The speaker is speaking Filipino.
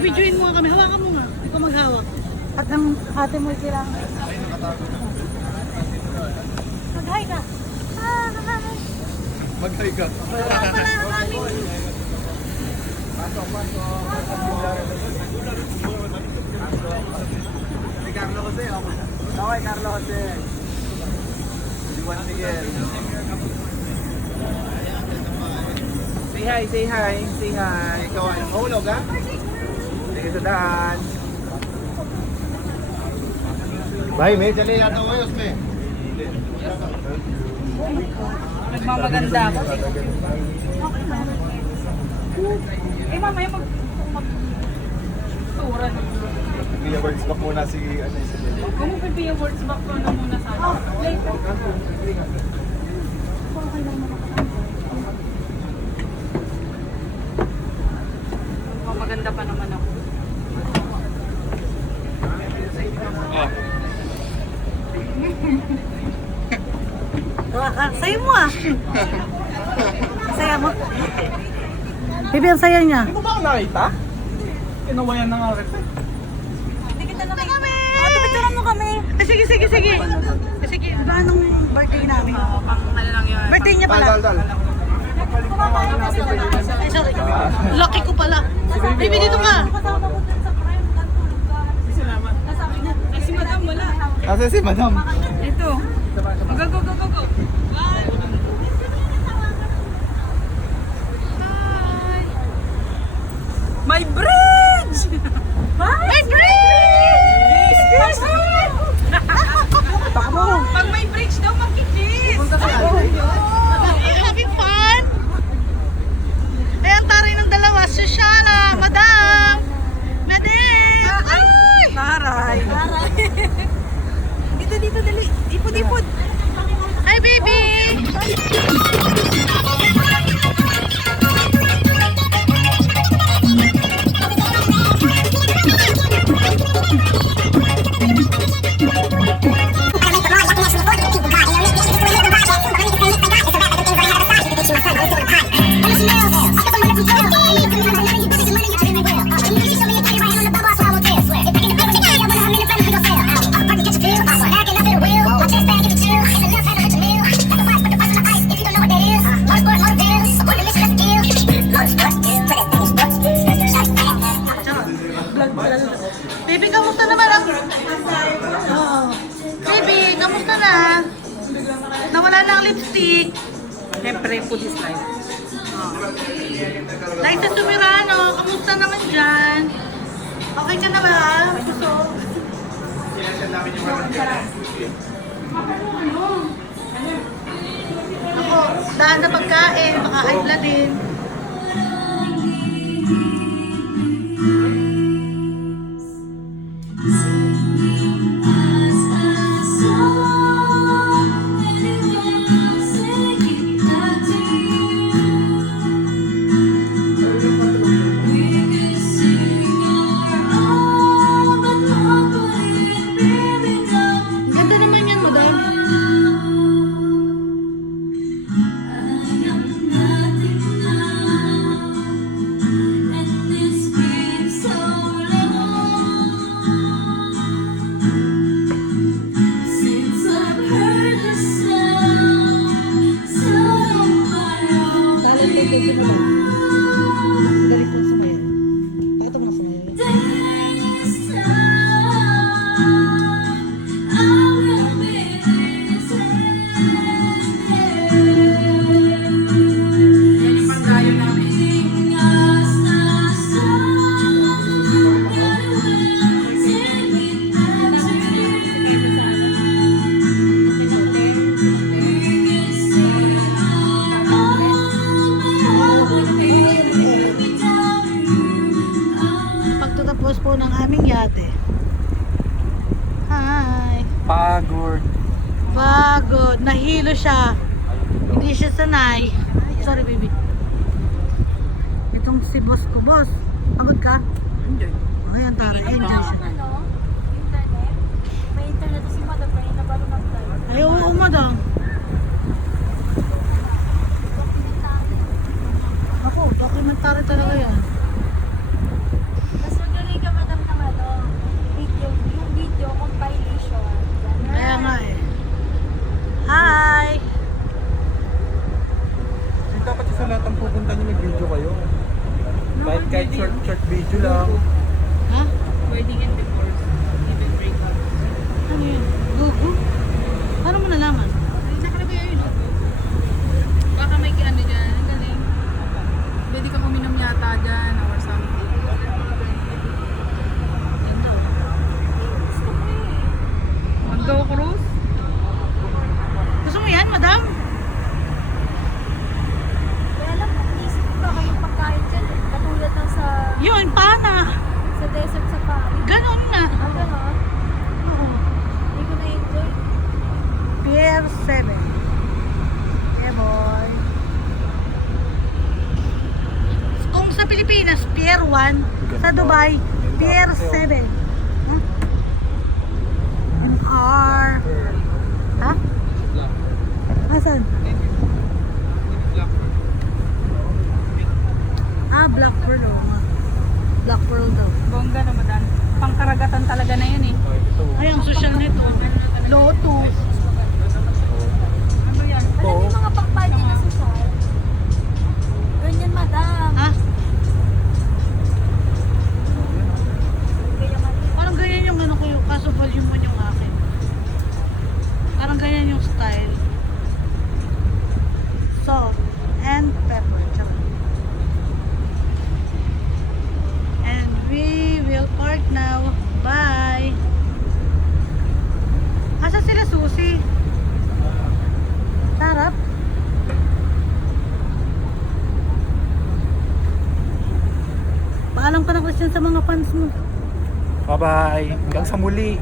Videoin mo nga kami. Hawakan mo nga. Ikaw maghawak. At ang ate mo kailangan. Mag-hi ka. Mag-hi ka. Si Carlo Jose, ako. Okay, Carlo Jose. Si Juan Miguel. Say hi, say hi, say hi. Ikaw ay mahulog, ha? Sige sa daan. Bye, me. Dali yato ayos, me. Nagmamaganda ako. Mamaya mag-tura na. Pia words back muna si ano si Lily. Kung magpipia words back ko na muna sa akin. Later. Maganda pa naman ako. Sayo mo ah. Saya mo. Bibi, ang saya niya. Hindi mo ba ako nakita? Kinawayan na nga rin. Hindi kita nakita. Ate, picturean mo kami. Sige. Sige, ba anong birthday namin? Pang ano lang yun. Birthday niya pala. Dal. Ay, sorry. Lucky ko pala. Bibi, dito ka. Si Madam wala. Kasi si Madam. Ito. Go. Hi. My bridge! My bridge! Pag may bridge daw, magkikis! Having fun? Ay, ang taray ng dalawa. Shoshana, Madam! Madam! Ay! Taray! Dito, dali. Ipod. Ay, baby! Baby, kamusta naman ang... Oh. Baby, kamusta na? Nawala na ang lipstick. Siyempre, food is life. Oh. Liza Sumirano, kamusta naman dyan? Okay ka na ba? Gusto? Ako, daan na pagkain, maka-high din. Po ng aming yate. Hi. Pagod. Nahilo siya. Hindi siya sanay. Sorry, baby. Itong si boss ko. Boss, pagod ka? Hindi. Ay, ang taray. Enjoy siya. Internet? May internet si Madam. Kaya na ba lumagtay? Ay, oo, madam. Ako, documentary talaga yan. Tapos by Pier 7. Huh? In car. Ha? Asan? Ah, Black Pearl. Oh, nga. Black Pearl daw. Bongga na madan. Pangkaragatan talaga na yun eh. Ay, ang social nito. Lotus. Ano yan? Alam mo yung mga pang-party na social? Ganyan, madam. Ha? Kaya madam. Parang ganyan yung ano ko yung kaso volume mo yung akin. Parang ganyan yung style. Salt and pepper. Tsaka. And we will park now. Bye! Asa sila susi? Sarap. Paalam ka na Christian sa mga fans mo. Bye-bye. Hanggang sa muli.